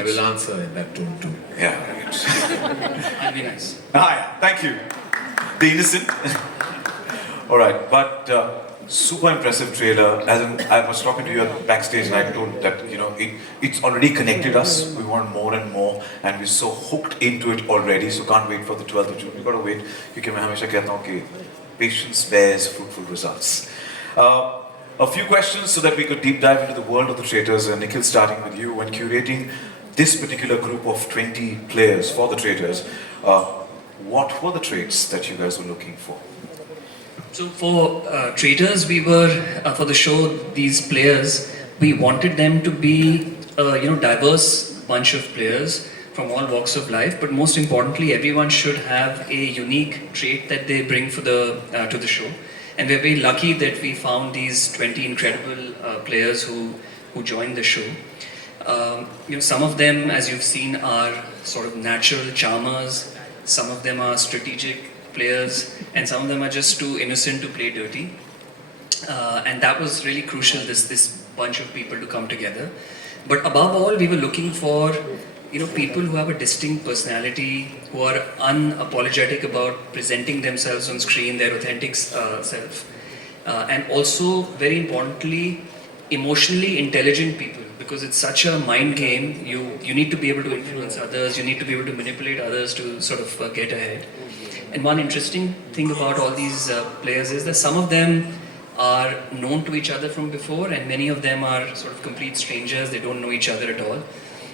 I will answer in that tone too. Yeah. I'll be nice. Yeah. Thank you. The innocent. All right, but super impressive trailer. As in, I was talking to you at backstage, and I told that it's already connected us. We want more and more, and we're so hooked into it already. So can't wait for the 12th of June. We got to wait. क्योंकि मैं हमेशा कहता हूँ कि patience bears fruitful results. A few questions so that we could deep dive into the world of the Traitors. Nikhil, starting with you, when curating this particular group of 20 players for the Traitors, what were the traits that you guys were looking for? So for Traitors, we were for the show. These players, we wanted them to be diverse bunch of players from all walks of life. But most importantly, everyone should have a unique trait that they bring for the to the show. And we're very lucky that we found these 20 incredible players who joined the show. Some of them, as you've seen, are sort of natural charmers. Some of them are strategic players, and some of them are just too innocent to play dirty. And that was really crucial. This bunch of people to come together. But above all, we were looking for people who have a distinct personality, who are unapologetic about presenting themselves on screen, their authentic self, and also very importantly, emotionally intelligent people. Because it's such a mind game, you need to be able to influence others, you need to be able to manipulate others to sort of get ahead. And one interesting thing about all these players is that some of them are known to each other from before, and many of them are sort of complete strangers. They don't know each other at all.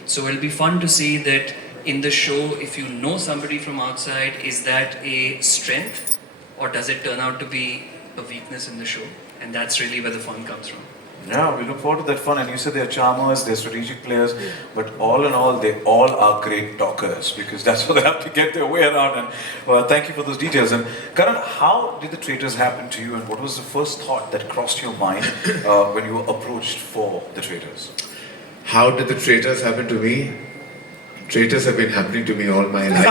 So it'll be fun to see that in the show, if you know somebody from outside, is that a strength, or does it turn out to be a weakness in the show? And that's really where the fun comes from. Yeah, we look forward to that fun. And you said they're charmers, they're strategic players, but all in all, they all are great talkers, because that's what they have to get their way around. And well, thank you for those details. And Karan, how did the Traitors happen to you, and what was the first thought that crossed your mind when you were approached for the Traitors? How did the Traitors happen to me? Traitors have been happening to me all my life.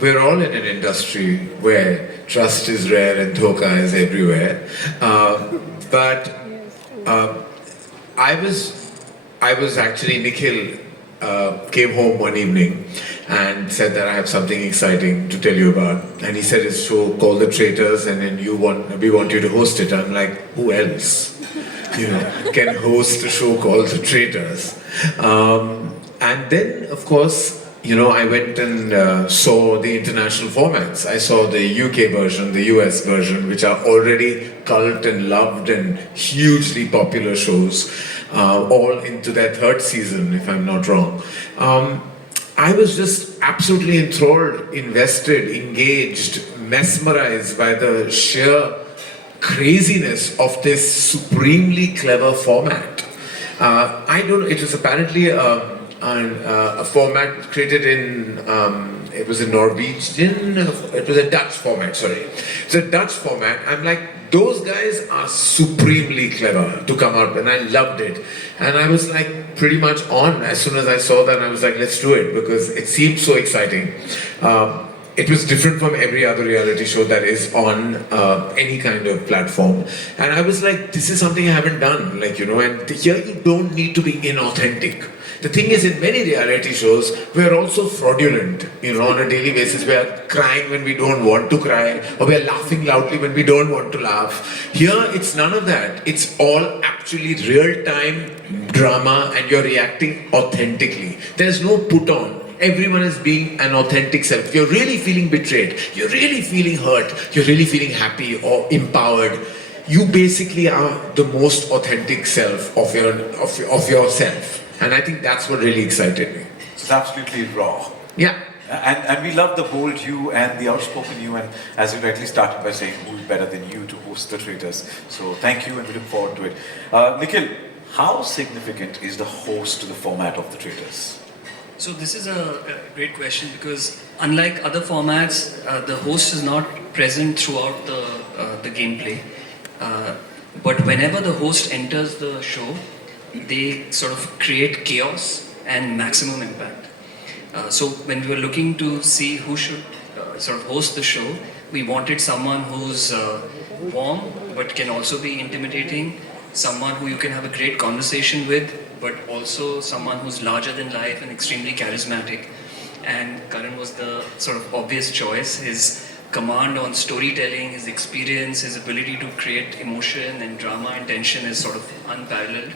We're all in an industry where trust is rare and dhoka is everywhere. But I was actually, Nikhil came home one evening and said that I have something exciting to tell you about. And he said, it's a show called The Traitors, and then we want you to host it. I'm like, who else can host a show called The Traitors? And then, of course, I went and saw the international formats. I saw the UK version, the US version, which are already cult and loved and hugely popular shows, all into their third season, if I'm not wrong. I was just absolutely enthralled, invested, engaged, mesmerized by the sheer craziness of this supremely clever format. It was apparently a format created in, it was a Norwegian, it was a Dutch format, sorry. It's a Dutch format. I'm like, those guys are supremely clever to come out, and I loved it. And I was like pretty much on as soon as I saw that. I was like, let's do it, because it seemed so exciting. It was different from every other reality show that is on any kind of platform. And I was like, this is something I haven't done, and here you don't need to be inauthentic. The thing is, in many reality shows, we're also fraudulent, on a daily basis. We are crying when we don't want to cry, or we are laughing loudly when we don't want to laugh. Here, it's none of that. It's all actually real-time drama, and you're reacting authentically. There's no put-on. Everyone is being an authentic self. You're really feeling betrayed. You're really feeling hurt. You're really feeling happy or empowered. You basically are the most authentic self of yourself. And I think that's what really excited me. It's absolutely raw. Yeah. And we love the bold you and the outspoken you, and as you rightly started by saying, who's better than you to host the Traitors. So thank you, and we look forward to it. Nikhil, how significant is the host to the format of the Traitors? So this is a great question, because unlike other formats, the host is not present throughout the gameplay. But whenever the host enters the show, they sort of create chaos and maximum impact. So when we were looking to see who should sort of host the show, we wanted someone who's warm but can also be intimidating, someone who you can have a great conversation with, but also someone who's larger than life and extremely charismatic. And Karan was the sort of obvious choice. His command on storytelling, his experience, his ability to create emotion and drama and tension is sort of unparalleled.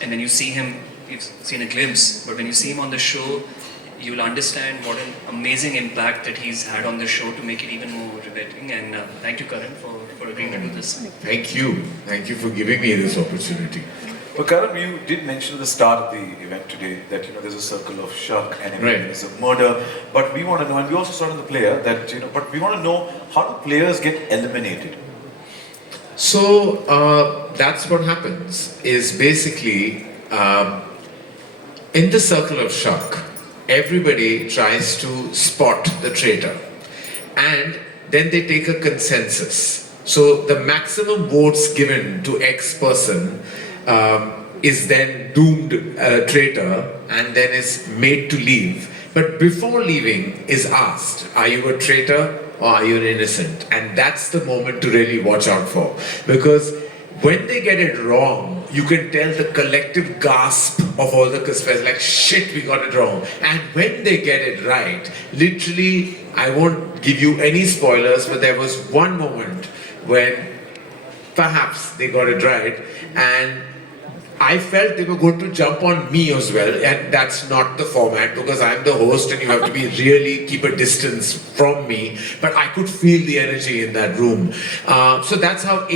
And when you see him, you've seen a glimpse, but when you see him on the show, you'll understand what an amazing impact that he's had on the show to make it even more riveting. And thank you, Karan, for agreeing to do this. Thank you. Thank you for giving me this opportunity. Well, Karan, you did mention at the start of the event today that there's a circle of shock and Right. there's a murder. But we want to know, and we also saw in the player that but we want to know, how do players get eliminated? So that's what happens. Is basically in the circle of shock, everybody tries to spot the traitor, and then they take a consensus. So the maximum votes given to X person is then doomed traitor, and then is made to leave. But before leaving is asked, are you a traitor or are you an innocent? And that's the moment to really watch out for, because when they get it wrong, you can tell the collective gasp of all the conspirators, like, shit, we got it wrong. And when they get it right, literally, I won't give you any spoilers, but there was one moment when perhaps they got it right, and I felt they were going to jump on me as well, and that's not the format, because I'm the host and you have to be really keep a distance from me, but I could feel the energy in that room. So that's how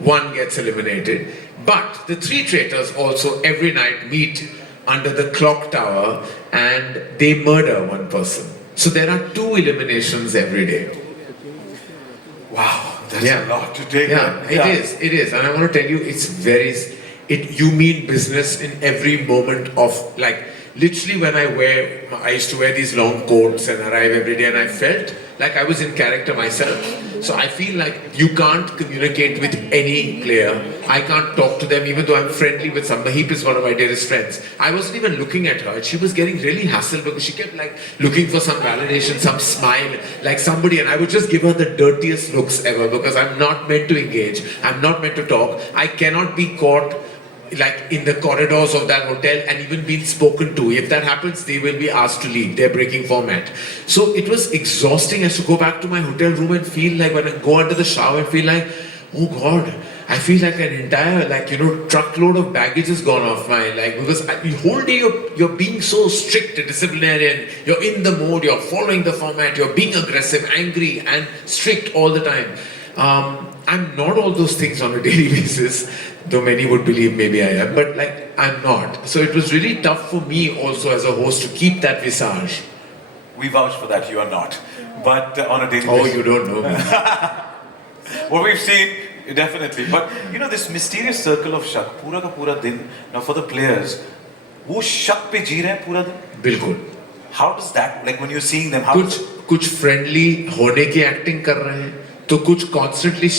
one gets eliminated. But the three traitors also every night meet under the clock tower and they murder one person. So there are 2 eliminations every day. Wow, that's a lot to take. Yeah, it is. And I want to tell you, you mean business in every moment of, like, literally when I used to wear these long coats and arrive every day, and I felt like I was in character myself. So I feel like you can't communicate with any player. I can't talk to them even though I'm friendly with somebody. Heap is one of my dearest friends. I wasn't even looking at her. She was getting really hassled because she kept like looking for some validation, some smile, like somebody, and I would just give her the dirtiest looks ever, because I'm not meant to engage. I'm not meant to talk. I cannot be caught like in the corridors of that hotel and even being spoken to. If that happens, they will be asked to leave. They're breaking format. So it was exhausting. I used to go back to my hotel room and feel like, when I go under the shower and feel like, oh God, I feel like an entire truckload of baggage has gone off my because the whole day you're being so strict and disciplinarian, you're in the mode, you're following the format, you're being aggressive, angry and strict all the time. I'm not all those things on a daily basis, though many would believe maybe I am, but I'm not. So it was really tough for me also as a host to keep that visage. We vouch for that, you are not. But on a daily basis. Oh, you don't know me. What we've seen, definitely. But this mysterious circle of shak, pura ka pura din, now for the players, wo shak pe ji rahe hain pura din? बिल्कुल. How does that, when you're seeing them, how कुछ friendly होने की acting कर रहे हैं, तो कुछ constantly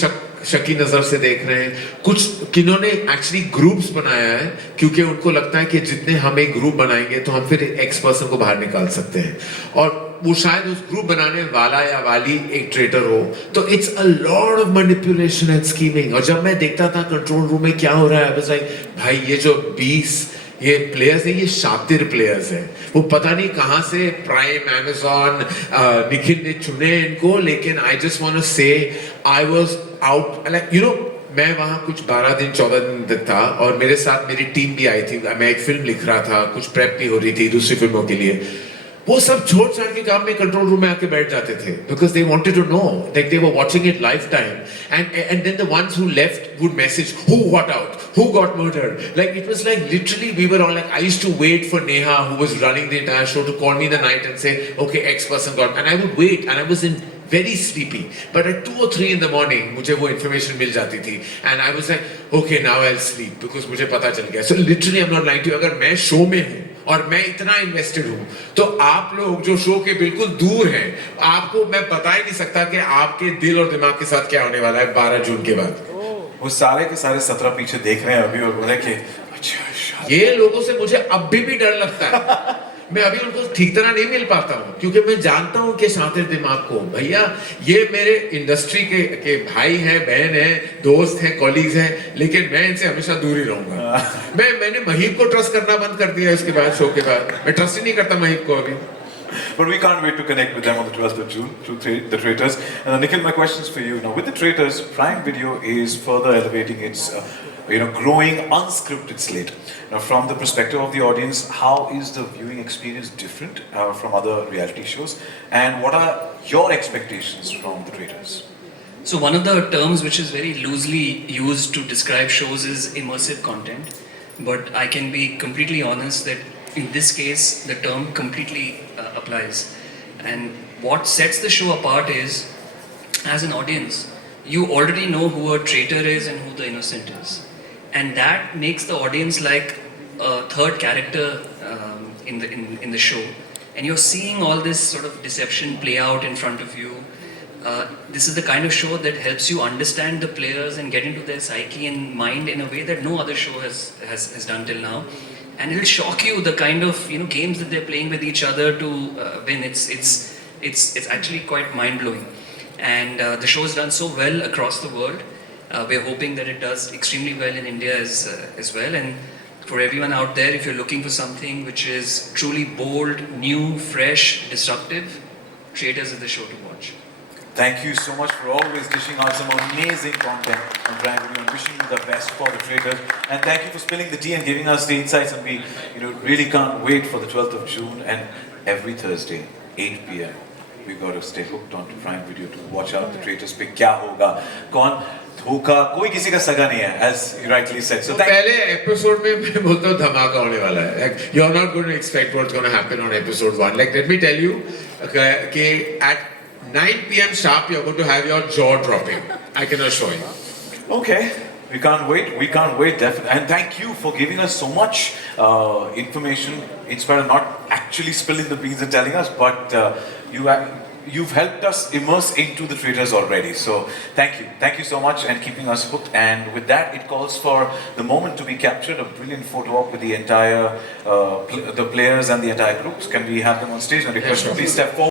shaky नजर से देख रहे हैं, कुछ किन्होंने एक्चुअली ग्रुप्स बनाया है क्योंकि उनको लगता है कि जितने हम एक ग्रुप बनाएंगे तो हम फिर एक्स पर्सन को बाहर निकाल सकते हैं, और वो शायद उस ग्रुप बनाने वाला या वाली एक ट्रेटर हो. तो it's a lot of manipulation and scheming. और जब मैं देखता था कंट्रोल रूम में क्या हो रहा है, आई वाज लाइक, भाई ये जो 20 ये प्लेयर्स हैं, ये शातिर प्लेयर्स हैं. वो पता नहीं कहाँ से प्राइम, अमेज़न, निखिल ने चुने इनको, लेकिन आई जस्ट वांट टू से आई वाज आउट, मैं वहाँ कुछ 12 दिन 14 दिन था, और मेरे साथ मेरी टीम भी आई थी. मैं एक फिल्म लिख रहा था, कुछ प्रेप भी हो रही थी दूसरी फिल्मों के लिए. वो सब छोड़ छाड़ के काम में कंट्रोल रूम में आके बैठ जाते थे, because they wanted to know, like they were watching it lifetime, and then the ones who left would message who got out, who got murdered. Like it was like literally we were all like, I used to wait for Neha, who was running the entire show, to call me in the night and say, okay, X person got, and I would wait, and I was in very sleepy, but at 2 or 3 in the morning मुझे वो information मिल जाती थी, and I was like, okay, now I'll sleep, because मुझे पता चल गया. So literally I'm not lying to you. अगर मैं शो में हूँ और मैं इतना इन्वेस्टेड हूँ, तो आप लोग जो शो के बिल्कुल दूर हैं, आपको मैं बता ही नहीं सकता कि आपके दिल और दिमाग के साथ क्या होने वाला है 12 जून के बाद. वो सारे के सारे 17 पीछे देख रहे हैं अभी और बोले कि अच्छा ये लोगों से मुझे अब भी डर लगता है. मैं अभी उनको ठीक तरह नहीं मिल पाता हूँ क्योंकि मैं जानता हूँ कि शातिर दिमाग को भैया ये मेरे इंडस्ट्री के भाई हैं, बहन हैं, दोस्त हैं, कॉलीग्स हैं, लेकिन मैं इनसे हमेशा दूर ही रहूंगा। मैंने महीप को ट्रस्ट करना बंद कर दिया इसके बाद, शो के बाद मैं ट्रस्ट ही नहीं करता महीप को अभी। But we can't wait to connect with them on the 12th of June through the Traitors. Nikhil, my question is for you. Now, with the Traitors, Prime Video is further elevating its, growing unscripted slate. Now, from the perspective of the audience, how is the viewing experience different from other reality shows? And what are your expectations from the Traitors? So one of the terms which is very loosely used to describe shows is immersive content. But I can be completely honest that in this case, the term completely applies. And what sets the show apart is, as an audience, you already know who a traitor is and who the innocent is. And that makes the audience like a third character in the show. And you're seeing all this sort of deception play out in front of you. This is the kind of show that helps you understand the players and get into their psyche and mind in a way that no other show has done till now. And it'll shock you the kind of games that they're playing with each other to win. It's actually quite mind blowing. And the show is done so well across the world. We're hoping that it does extremely well in India as well. And for everyone out there, if you're looking for something which is truly bold, new, fresh, disruptive, Traitors is the show to watch. Thank you so much for always dishing out some amazing content on Prime Video and wishing you the best for the Traitors. And thank you for spilling the tea and giving us the insights. And we, really can't wait for the 12th of June and every Thursday, 8 p.m. We got to stay hooked onto Prime Video to watch out the Traitors. पे क्या होगा, कौन धोखा, कोई किसी का सगा नहीं है, as you rightly said. So पहले एपिसोड में मैं बोलता हूँ धमाका होने वाला है. Like, you're not going to expect what's going to happen on episode 1. Like, let me tell you, कि at 9 p.m. sharp, you're going to have your jaw dropping. I can assure you. Okay. We can't wait. We can't wait, definitely. And thank you for giving us so much information, in spite of not actually spilling the beans and telling us, but you've helped us immerse into the Traitors already. So thank you. Thank you so much and keeping us hooked. And with that, it calls for the moment to be captured, a brilliant photo op with the entire, the players and the entire groups. Can we have them on stage? And request, please step forward.